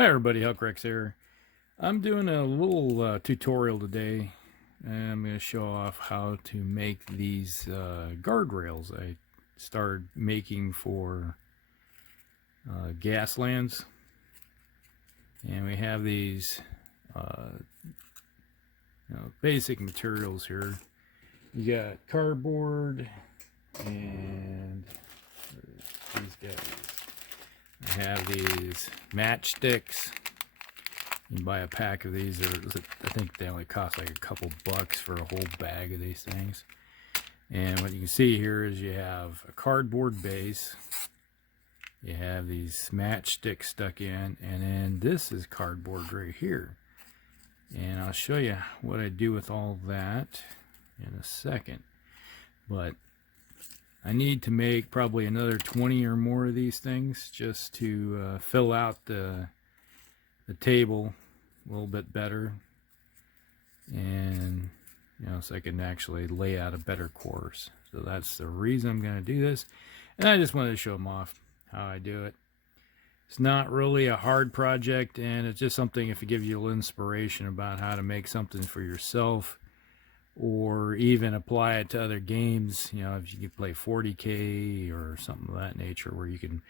Hi everybody, Huckrex here. I'm doing a little tutorial today, and I'm going to show off how to make these guardrails I started making for Gaslands. And we have these basic materials here. You got cardboard and these guys. I have these matchsticks. You can buy a pack of these, or I think they only cost like a couple bucks for a whole bag of these things. And what you can see here is you have a cardboard base, you have these matchsticks stuck in, and then this is cardboard right here. And I'll show you what I do with all that in a second. But I need to make probably another 20 or more of these things just to fill out the table a little bit better, and so I can actually lay out a better course. So that's the reason I'm going to do this, and I just wanted to show them off how I do it. It's not really a hard project, and it's just something if it gives you a little inspiration about how to make something for yourself, or even apply it to other games. If you could play 40K or something of that nature, where you can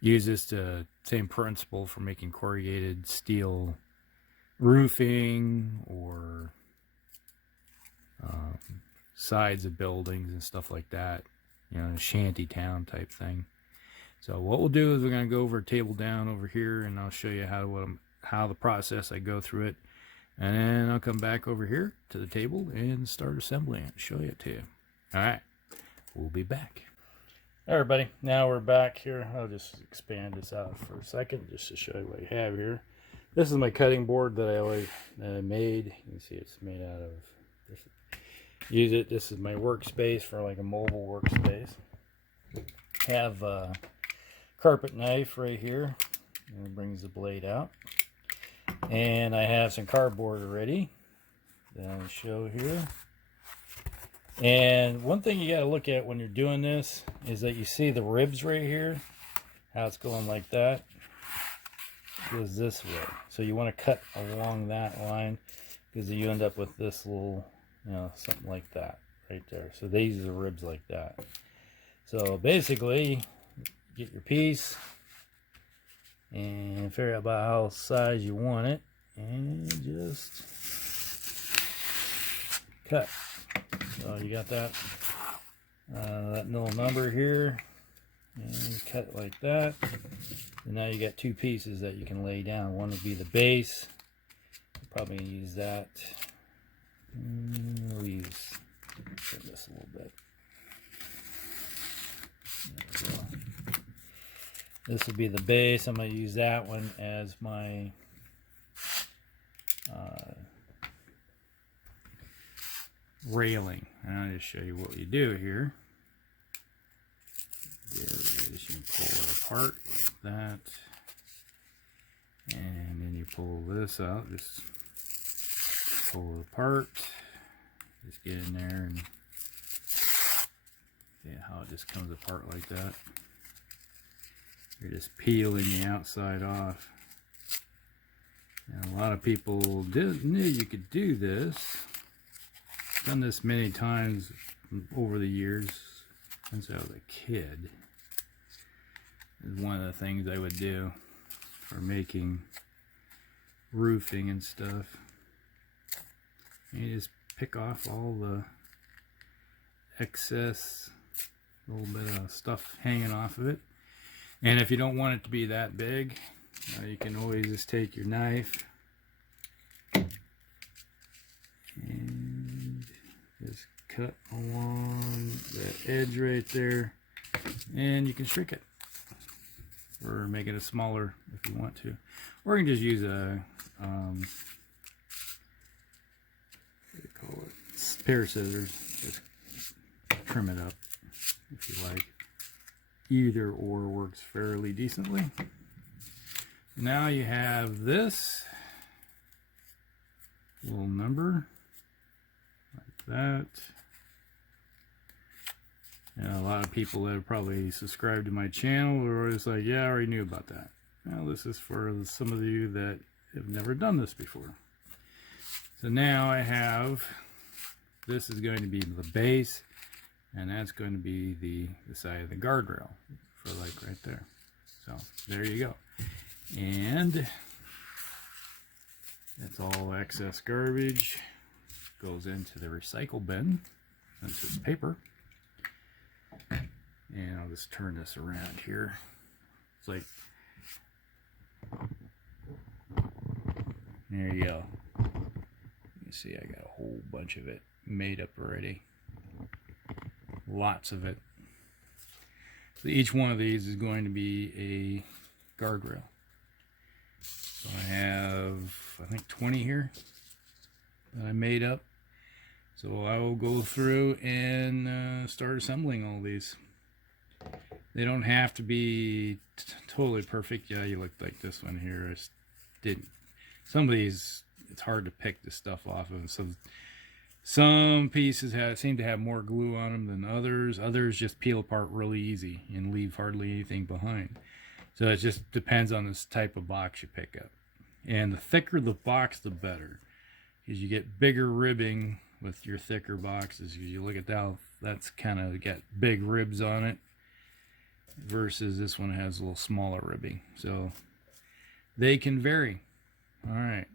use this to same principle for making corrugated steel roofing or sides of buildings and stuff like that, shanty town type thing. So what we'll do is we're going to go over table down over here, and I'll show you how the process I go through it. And then I'll come back over here to the table and start assembling it, show it to you. Alright, we'll be back. All right, everybody, now we're back here. I'll just expand this out for a second just to show you what you have here. This is my cutting board that I made. You can see it's made out of this. Use it. This is my workspace for like a mobile workspace. Have a carpet knife right here, and it brings the blade out. And I have some cardboard already that I'll show here. And one thing you got to look at when you're doing this is that you see the ribs right here, how it's going like that. It goes this way. So you want to cut along that line, because you end up with this little, something like that right there. So these are the ribs like that. So basically, get your piece and figure out about how size you want it, and just cut. So you got that little number here, and cut it like that. And now you got two pieces that you can lay down. One would be the base. Probably gonna use that. We'll trim this a little bit. There we go. This will be the base. I'm going to use that one as my railing. And I'll just show you what you do here. There it is. You can pull it apart like that. And then you pull this out. Just pull it apart. Just get in there and see how it just comes apart like that. You're just peeling the outside off. And a lot of people didn't know you could do this. I've done this many times over the years since I was a kid. It's one of the things I would do for making roofing and stuff. And you just pick off all the excess, little bit of stuff hanging off of it. And if you don't want it to be that big, you can always just take your knife and just cut along that edge right there, and you can shrink it or make it a smaller if you want to, or you can just use a what do you call it, pair of scissors, just trim it up if you like. Either or works fairly decently. Now you have this little number like that. And a lot of people that have probably subscribed to my channel are always like, yeah, I already knew about that. Now this is for some of you that have never done this before. So now I have, this is going to be the base, and that's going to be the side of the guardrail for like right there. So there you go. And it's all excess garbage. Goes into the recycle bin. That's just paper. And I'll just turn this around here. It's like, there you go. You see I got a whole bunch of it made up already. Lots of it. So each one of these is going to be a guardrail. So I have, I think, 20 here that I made up. So I will go through and start assembling all these. They don't have to be totally perfect. Yeah, you look like this one here. I just didn't. Some of these, it's hard to pick the stuff off of. Some pieces seem to have more glue on them than others. Others just peel apart really easy and leave hardly anything behind. So it just depends on this type of box you pick up. And the thicker the box, the better. Because you get bigger ribbing with your thicker boxes. You look at that, that's kind of got big ribs on it. Versus this one has a little smaller ribbing. So they can vary. All right.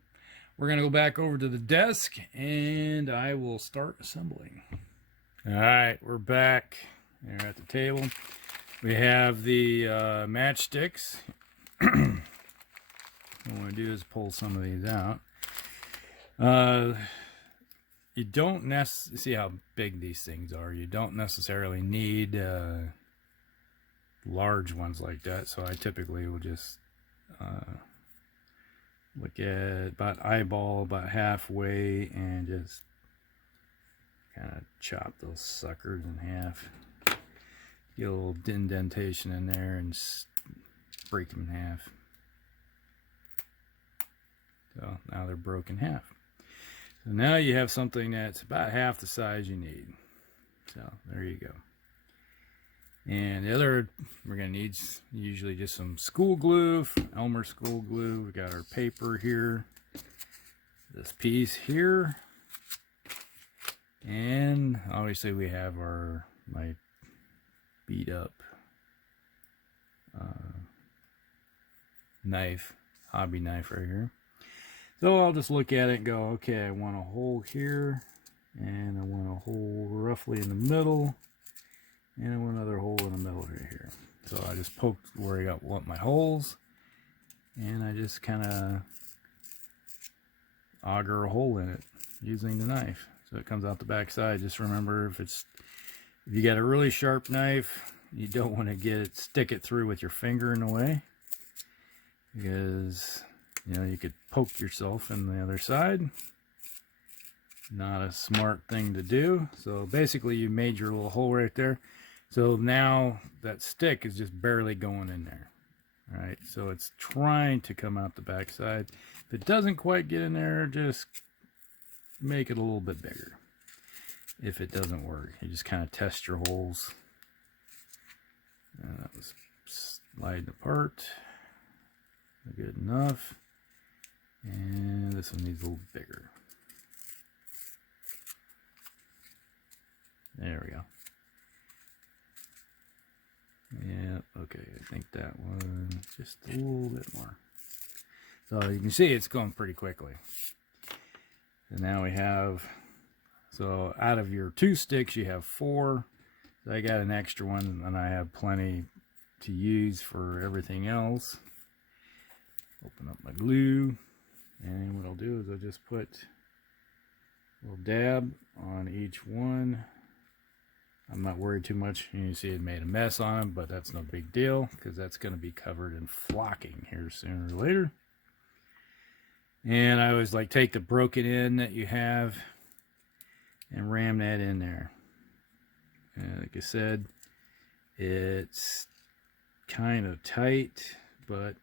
We're going to go back over to the desk and I will start assembling. All right, we're back. They're at the table. We have the matchsticks. What I want to do is pull some of these out. You don't necessarily, see how big these things are. You don't necessarily need large ones like that. So I typically will just look at about eyeball, about halfway, and just kind of chop those suckers in half. Get a little indentation in there and break them in half. So now they're broken in half. So now you have something that's about half the size you need. So there you go. And the other, we're going to need usually just some school glue, Elmer school glue. We got our paper here, this piece here, and obviously we have my beat up knife, hobby knife right here. So I'll just look at it and go, okay, I want a hole here, and I want a hole roughly in the middle. And one other hole in the middle right here. So I just poked where I want my holes, and I just kind of auger a hole in it using the knife. So it comes out the back side. Just remember, if you got a really sharp knife, you don't want to stick it through with your finger in the way, because you could poke yourself in the other side. Not a smart thing to do. So basically you made your little hole right there. So now that stick is just barely going in there. All right, so it's trying to come out the back side. If it doesn't quite get in there, just make it a little bit bigger. If it doesn't work, you just kind of test your holes. That was sliding apart. Good enough. And this one needs a little bigger. There we go. Yeah, okay, I think that one just a little bit more. So you can see it's going pretty quickly. And now we have, so out of your 2 sticks, you have 4. So I got an extra one, and I have plenty to use for everything else. Open up my glue, and what I'll do is I'll just put a little dab on each one. I'm not worried too much. You can see it made a mess on them, but that's no big deal because that's going to be covered in flocking here sooner or later. And I always like take the broken end that you have and ram that in there. And like I said, it's kind of tight, but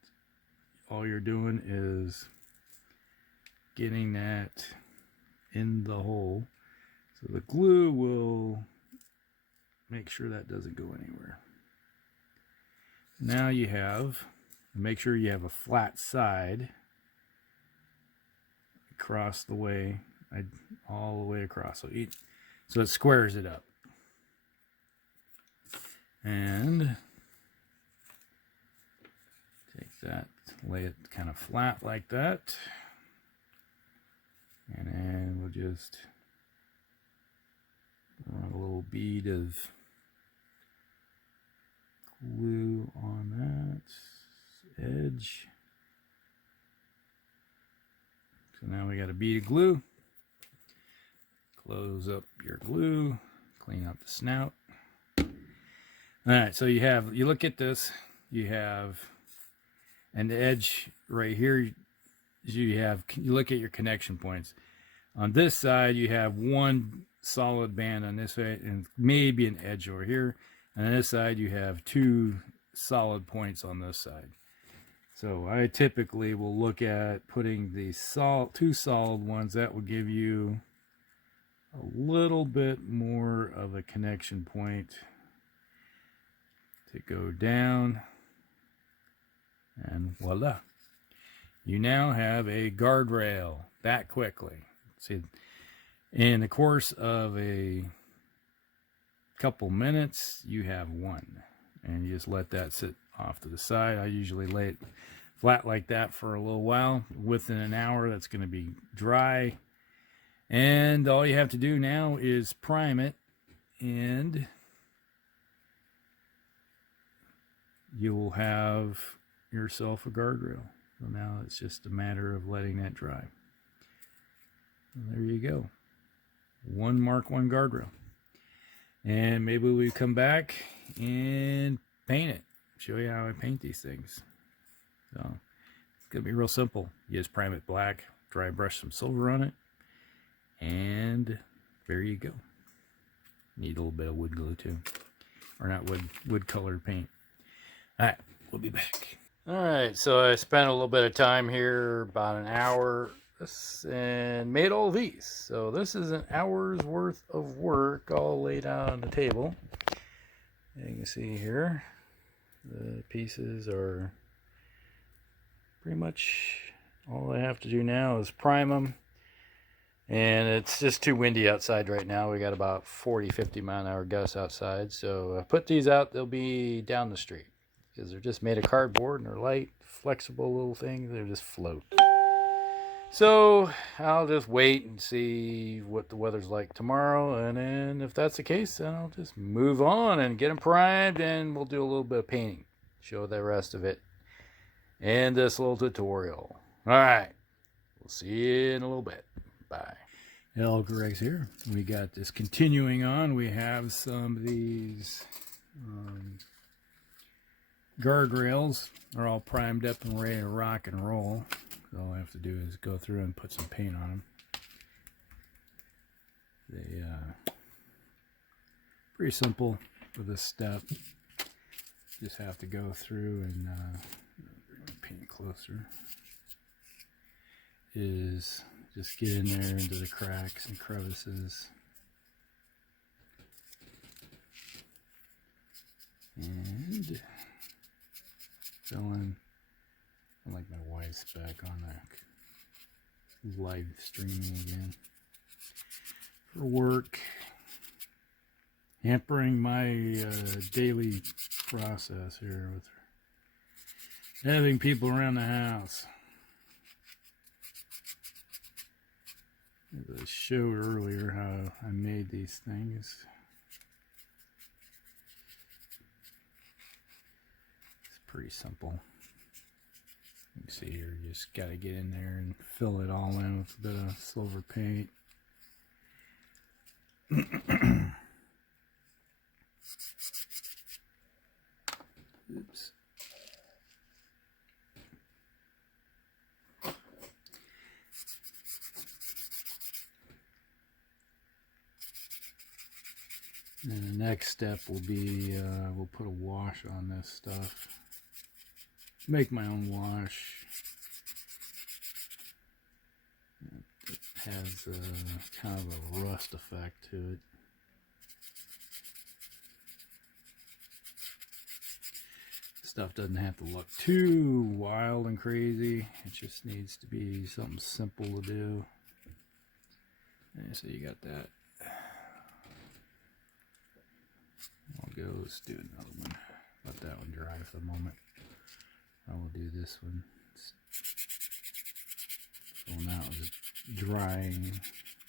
all you're doing is getting that in the hole. So the glue will make sure that doesn't go anywhere. Now you have Make sure you have a flat side across the way, all the way across. So it squares it up. And take that, lay it kind of flat like that. And then we'll just run a little bead of glue on that edge. So now we got a bead of glue. Close up your glue, clean up the snout. All right, so you look at this, you have an edge right here. You look at your connection points. On this side, you have one solid band on this side and maybe an edge over here. And on this side, you have two solid points on this side. So I typically will look at putting the two solid ones. That will give you a little bit more of a connection point to go down. And voila. You now have a guardrail that quickly. See, in the course of a couple minutes, you have one. And you just let that sit off to the side. I usually lay it flat like that for a little while. Within an hour, that's going to be dry. And all you have to do now is prime it, and you will have yourself a guardrail. So now it's just a matter of letting that dry. And there you go. One Mark 1 guardrail. And maybe we come back and paint it. Show you how I paint these things. So it's going to be real simple. You just prime it black, dry brush some silver on it, and there you go. Need a little bit of wood glue too. Or not wood colored paint. Alright, we'll be back. Alright, so I spent a little bit of time here, about an hour, and made all these. So this is an hour's worth of work all laid out on the table. And you can see here, the pieces are pretty much all I have to do now is prime them. And it's just too windy outside right now. We got about 40-50 mile an hour gusts outside. So I put these out, they'll be down the street. Because they're just made of cardboard and they're light, flexible little things. They just float. So I'll just wait and see what the weather's like tomorrow. And then if that's the case, then I'll just move on and get them primed. And we'll do a little bit of painting. Show the rest of it in this little tutorial. All right. We'll see you in a little bit. Bye. Hello, Greg's here. We got this continuing on. We have some of these guardrails are all primed up and ready to rock and roll. So all I have to do is go through and put some paint on them. They pretty simple for this step. Just have to go through and bring the paint closer. Is just get in there into the cracks and crevices. And fill in. I like my wife's back on that live streaming again. For work. Hampering my daily process here with having people around the house. As I showed earlier how I made these things. It's pretty simple. You can see here, you just got to get in there and fill it all in with a bit of silver paint. Oops. And the next step will be we'll put a wash on this stuff. Make my own wash. It has kind of a rust effect to it. stuff doesn't have to look too wild and crazy. It just needs to be something simple to do. And so you got that. I'll go, let's do another one. Let that one dry for the moment. I will do this one. So now it's drying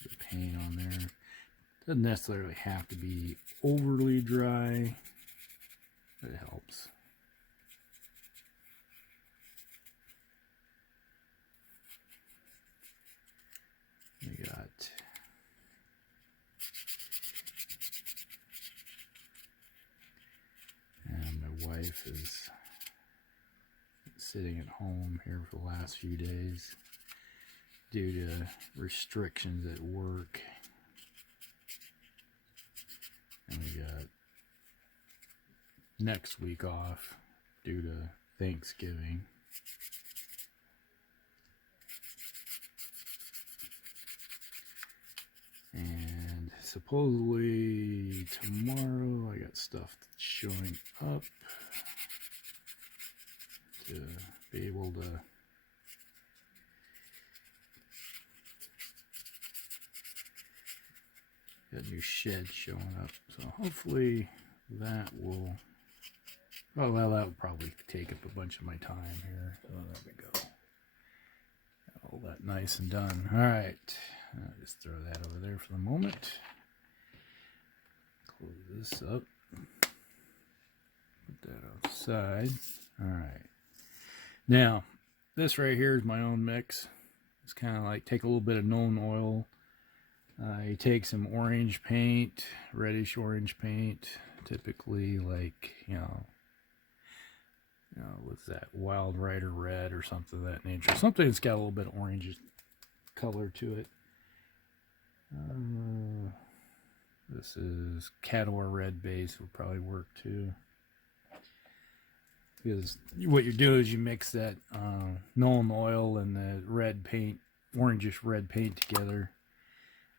the paint on there. Doesn't necessarily have to be overly dry, but it helps. We got my wife is sitting at home here for the last few days due to restrictions at work. And we got next week off due to Thanksgiving. And supposedly tomorrow I got stuff showing up to be able to got a new shed showing up, so hopefully that will, oh well, that would probably take up a bunch of my time here. So there we go, got all that nice and done. All right, I'll just throw that over there for the moment, close this up, put that outside. All right, now this right here is my own mix. It's kind of like take a little bit of known oil. You take some orange paint, reddish orange paint, typically like, you know, what's that, Wild Rider Red or something of that nature. Something that's got a little bit of orange color to it. This is Cador Red base, will probably work too. Because what you do is you mix that Nuln oil and the red paint, orangish red paint together.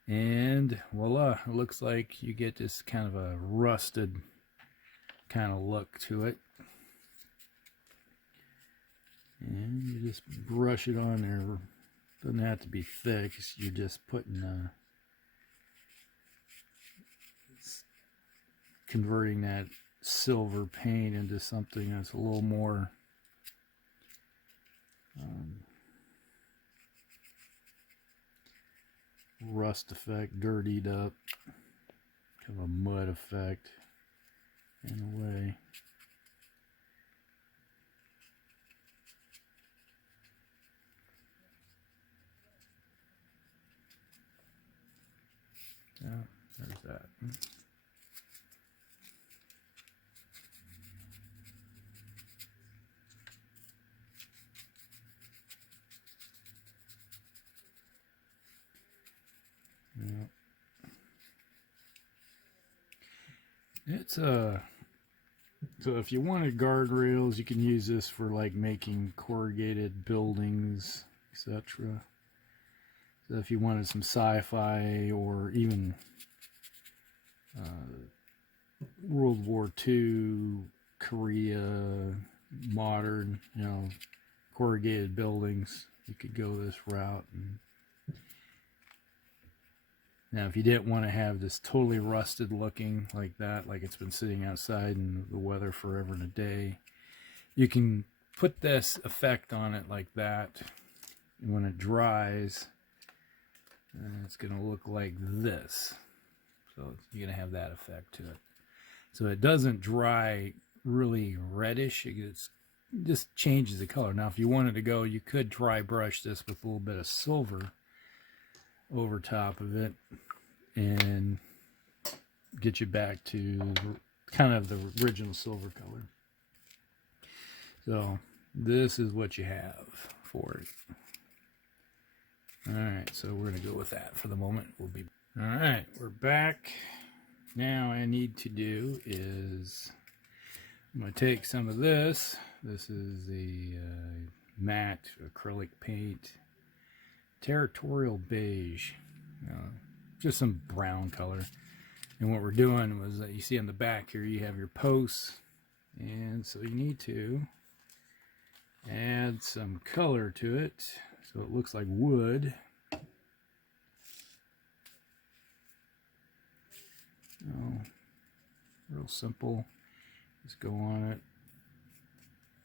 And voila, it looks like you get this kind of a rusted kind of look to it. And you just brush it on there. Doesn't have to be thick, you're just putting converting that silver paint into something that's a little more rust effect, dirtied up, kind of a mud effect in a way. Yeah, there's that. Yeah. It's so if you wanted guardrails, you can use this for like making corrugated buildings, etc. So if you wanted some sci-fi or even World War II, Korea, modern, you know, corrugated buildings, you could go this route. And now, if you didn't want to have this totally rusted looking like that, like it's been sitting outside in the weather forever and a day, you can put this effect on it like that. And when it dries, it's going to look like this. So you're going to have that effect to it. So it doesn't dry really reddish. It just changes the color. Now, if you wanted to go, you could dry brush this with a little bit of silver over top of it and get you back to kind of the original silver color. So this is what you have for it. Alright, so we're going to go with that for the moment. We'll be alright, we're back. Now I need to do is I'm going to take some of this. This is the matte acrylic paint, Territorial Beige, just some brown color. And what we're doing was that you see on the back here, you have your posts And so you need to add some color to it so it looks like wood. Oh, real simple. Just go on it.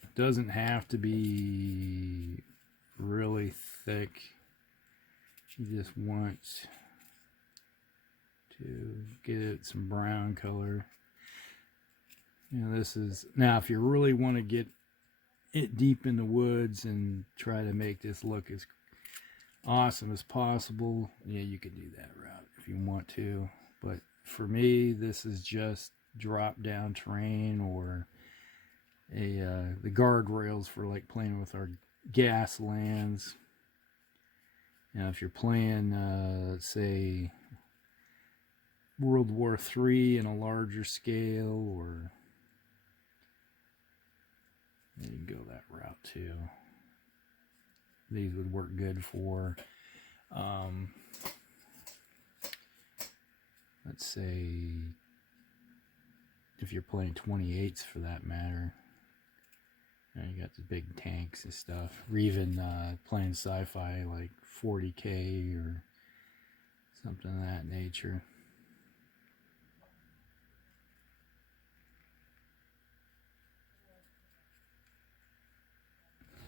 It doesn't have to be really thick. You just want to get it some brown color. You know, this is, now if you really want to get it deep in the woods and try to make this look as awesome as possible, yeah, you can do that route if you want to. But for me, this is just drop down terrain, or the guardrails for like playing with our Gaslands. Now, if you're playing, say, World War III in a larger scale, or you can go that route too. These would work good for, let's say, if you're playing 28s for that matter. You got the big tanks and stuff, or even playing sci-fi like 40K or something of that nature.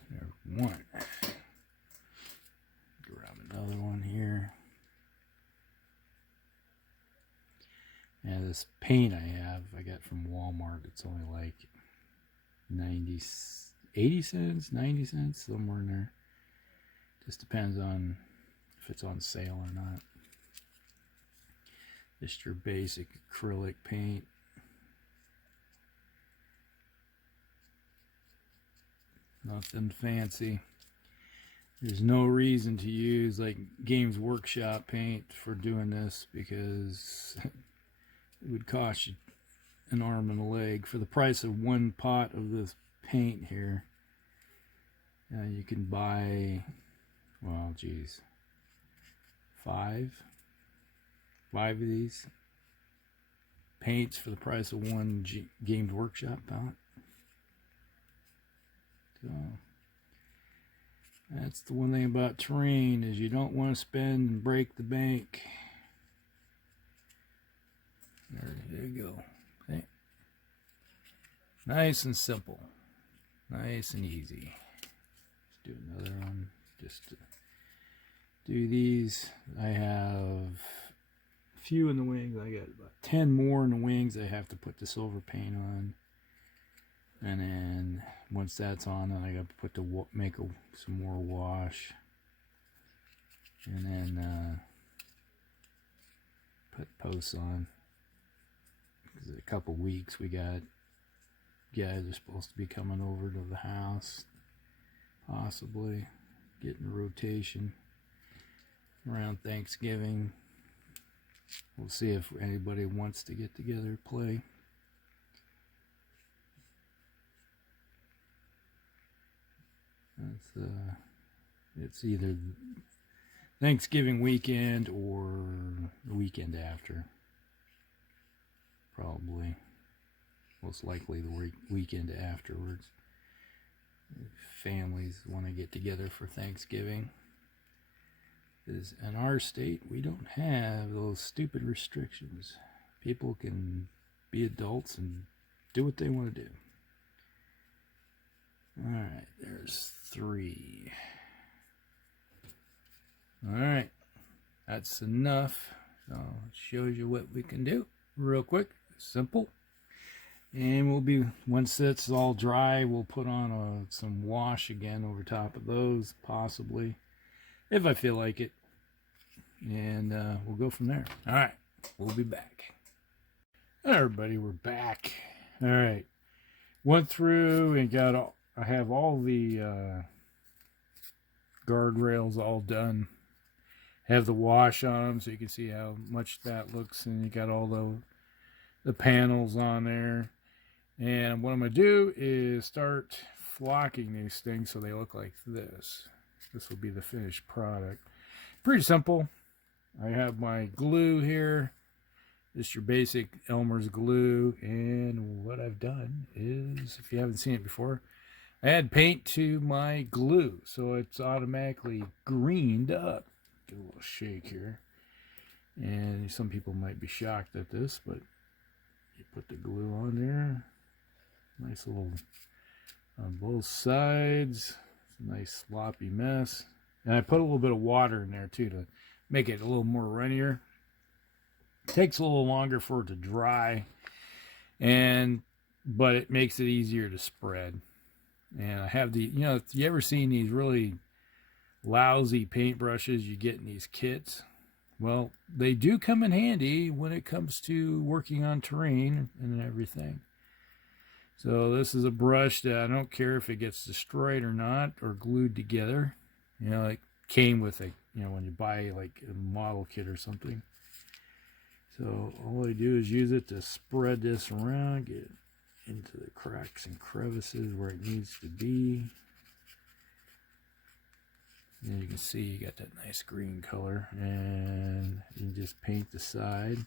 There's one. Grab another one here. And this paint I got from Walmart. It's only like 80 cents, 90 cents, somewhere in there. Just depends on if it's on sale or not. Just your basic acrylic paint. Nothing fancy. There's no reason to use like Games Workshop paint for doing this, because it would cost you an arm and a leg. For the price of one pot of this paint here, you can buy, well, geez, five of these paints for the price of one Games Workshop palette. So that's the one thing about terrain, is you don't want to spend and break the bank. There you go. Okay. Nice and simple. Nice and easy. Let's do another one. Just to do these. I have a few in the wings. I got about 10 more in the wings I have to put the silver paint on. And then once that's on, then I got to put some more wash. And then put posts on. Because in a couple weeks we got guys are supposed to be coming over to the house, possibly getting a rotation around Thanksgiving. We'll see if anybody wants to get together and play. It's either Thanksgiving weekend or the weekend after. Probably. Most likely the weekend afterwards. Families want to get together for Thanksgiving. Because in our state, we don't have those stupid restrictions. People can be adults and do what they want to do. Alright, there's 3. Alright, that's enough. So it shows you what we can do real quick. Simple. And we'll be, once it's all dry, we'll put on some wash again over top of those, possibly, if I feel like it. And we'll go from there. Alright, we'll be back. All right, everybody, we're back. Alright, went through and got I have all the guardrails all done. Have the wash on them so you can see how much that looks, and you got all the panels on there. And what I'm going to do is start flocking these things so they look like this. This will be the finished product. Pretty simple. I have my glue here, Just your basic Elmer's glue. And what I've done is, if you haven't seen it before, I add paint to my glue, so it's automatically greened up. Do a little shake here. And some people might be shocked at this, but you put the glue on there. Nice little on both sides. It's a nice sloppy mess. And I put a little bit of water in there too to make it a little more runnier. It takes a little longer for it to dry, but it makes it easier to spread. And I have the, if you ever seen these really lousy paintbrushes you get in these kits, well, they do come in handy when it comes to working on terrain and everything. So this is a brush that I don't care if it gets destroyed or not, or glued together. It came with a, when you buy like a model kit or something. So all I do is use it to spread this around, get it into the cracks and crevices where it needs to be. And you can see you got that nice green color, and you just paint the side.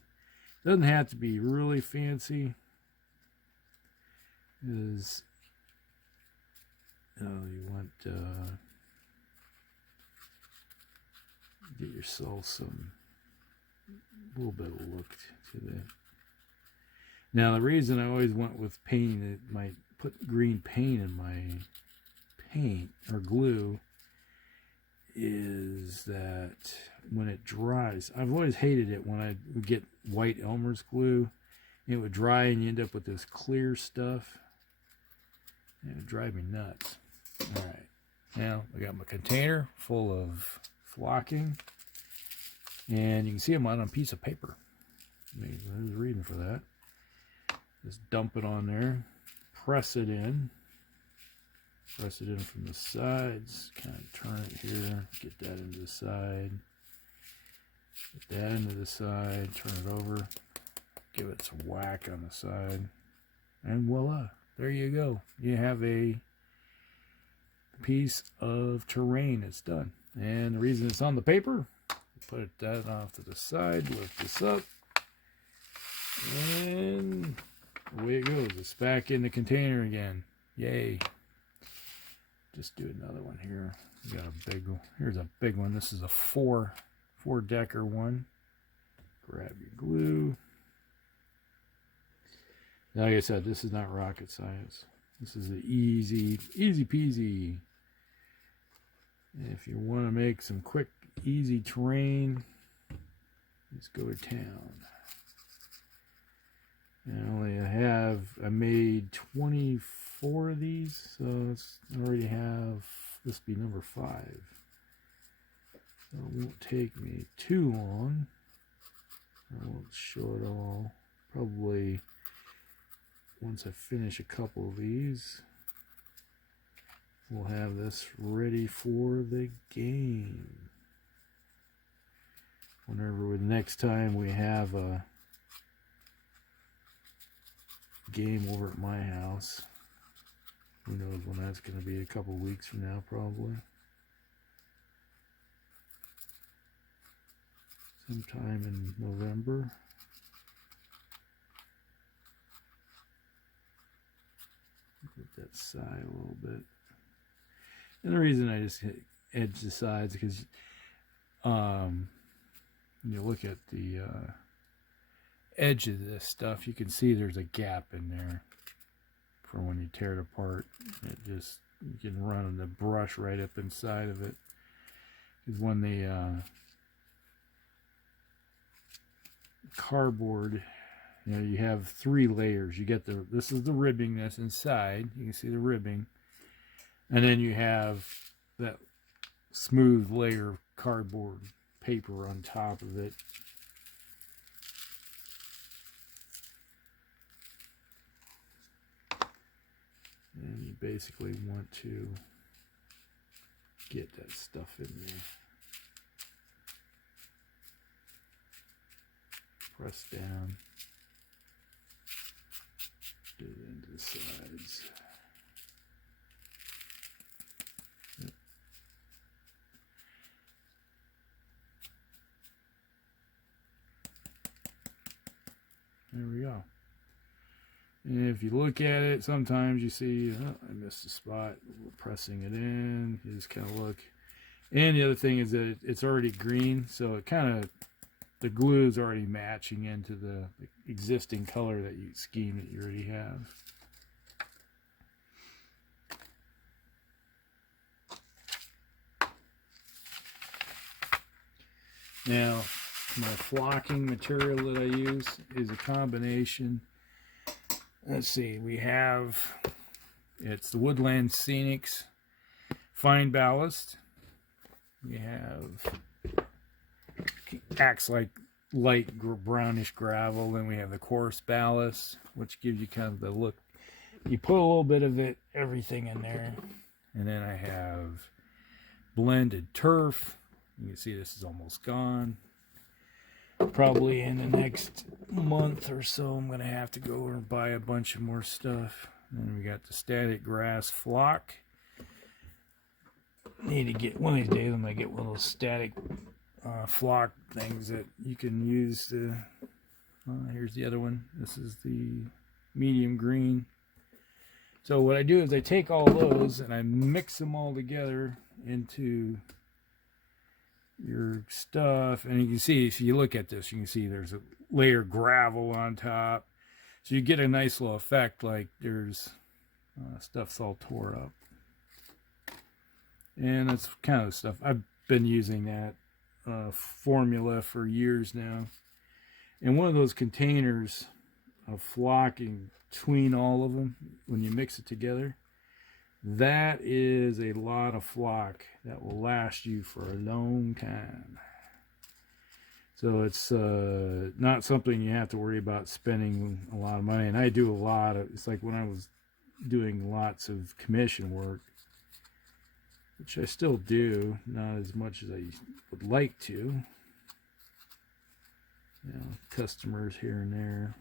Doesn't have to be really fancy, because you want get yourself some little bit of look to that. Now the reason I always went with paint, it might put green paint in my paint or glue, is that when it dries, I've always hated it when I would get white Elmer's glue. It would dry and you end up with this clear stuff. It would drive me nuts. All right, now I got my container full of flocking, and you can see them on a piece of paper. I was reading for that. Just dump it on there, press it in from the sides, kind of turn it here, get that into the side, get that into the side, turn it over, give it some whack on the side, and voila, there you go. You have a piece of terrain that's done. And the reason it's on the paper, put that off to the side, lift this up, and away it goes. It's back in the container again. Yay. Just do another one here. We got a big one. Here's a big one. This is a four decker one. Grab your glue. Like I said, this is not rocket science. This is the easy peasy. If you want to make some quick, easy terrain, just go to town. And I made 24 of these, so I already have, this will be number 5. So it won't take me too long. I won't show it all. Probably once I finish a couple of these, we'll have this ready for the game. Whenever the next time we have a game over at my house, who knows when that's going to be, a couple weeks from now probably. Sometime in November. Get that side a little bit. And the reason I just edge the sides, because when you look at the edge of this stuff, you can see there's a gap in there for when you tear it apart. You can run the brush right up inside of it. Because when the cardboard, you have 3 layers. You get this is the ribbing that's inside. You can see the ribbing. And then you have that smooth layer of cardboard paper on top of it. And you basically want to get that stuff in there. Press down. Do it into the sides. And if you look at it, sometimes you see, oh, I missed a spot. We're pressing it in. You just kind of look. And the other thing is that it's already green, so it kind of, the glue is already matching into the existing color scheme that you already have. Now, my flocking material that I use is a combination. Let's see, we have, it's the Woodland Scenics Fine Ballast. We have, acts like light brownish gravel. Then we have the coarse ballast, which gives you kind of the look. You put a little bit of everything in there. And then I have blended turf. You can see this is almost gone. Probably in the next month or so, I'm going to have to go over and buy a bunch of more stuff. And then we got the static grass flock. Need to get, one of these days I'm going to get one of those static flock things that you can use to, here's the other one. This is the medium green. So what I do is I take all those and I mix them all together into your stuff. And you can see, if you look at this, you can see there's a layer of gravel on top. So you get a nice little effect, like there's stuff's all tore up. And that's kind of the stuff. I've been using that formula for years now. And one of those containers of flocking between all of them, when you mix it together, that is a lot of flock that will last you for a long time. So it's not something you have to worry about spending a lot of money. And I do a lot of, it's like when I was doing lots of commission work, which I still do, not as much as I would like to. You know, customers here and there.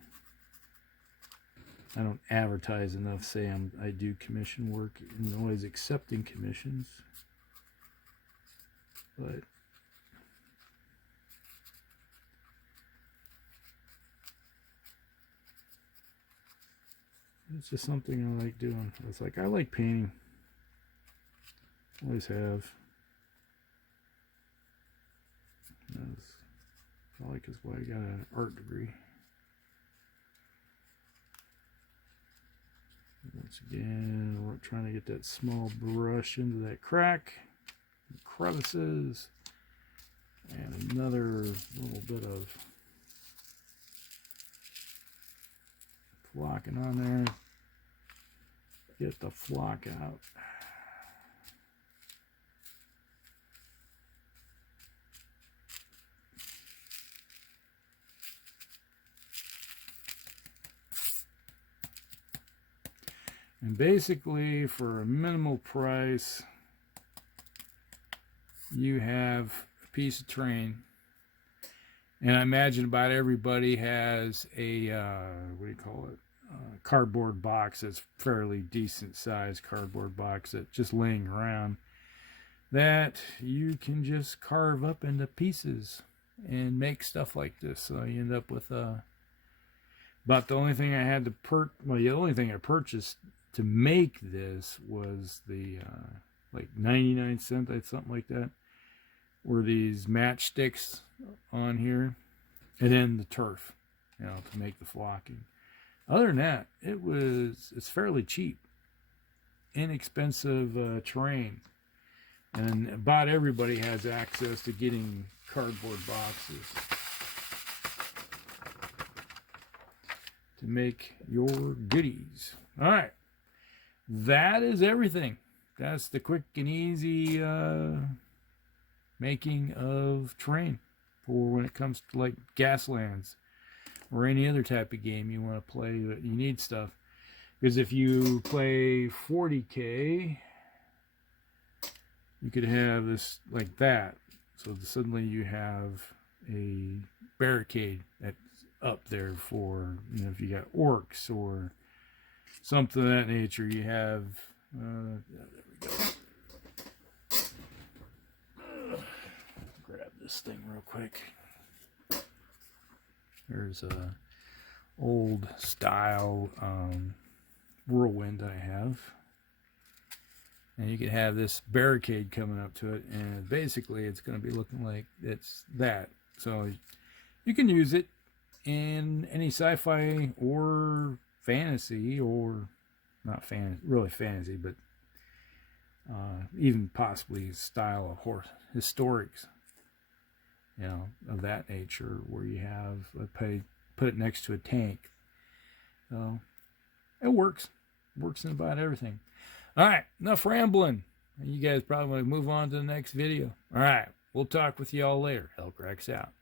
I don't advertise enough, say I do commission work, and always accepting commissions. But it's just something I like doing. It's like, I like painting. Always have. That's probably because why I got an art degree. Once again, we're trying to get that small brush into that crack, crevices, and another little bit of flocking on there. Get the flock out. And basically, for a minimal price, you have a piece of terrain. And I imagine about everybody has a, what do you call it? Cardboard box that's fairly decent sized cardboard box that's just laying around that you can just carve up into pieces and make stuff like this. So you end up with about the only thing I had to the only thing I purchased to make this was the like 99 cents, something like that, were these matchsticks on here, and then the turf, you know, to make the flocking. Other than that, it's fairly cheap, inexpensive terrain, and about everybody has access to getting cardboard boxes to make your goodies. All right. That is everything. That's the quick and easy making of terrain for when it comes to like Gaslands or any other type of game you want to play that you need stuff. Because if you play 40K, you could have this like that. So suddenly you have a barricade that's up there for, you know, if you got orcs or something of that nature. You have, there we go. Grab this thing real quick. There's a old style whirlwind that I have. And you could have this barricade coming up to it, and basically it's going to be looking like it's that. So you can use it in any sci-fi or fantasy, or not really fantasy, but even possibly style of historics, you know, of that nature, where you have put it next to a tank. So it works in about everything. All right, enough rambling. You guys probably want to move on to the next video. All right, we'll talk with you all later. Hellcracks out.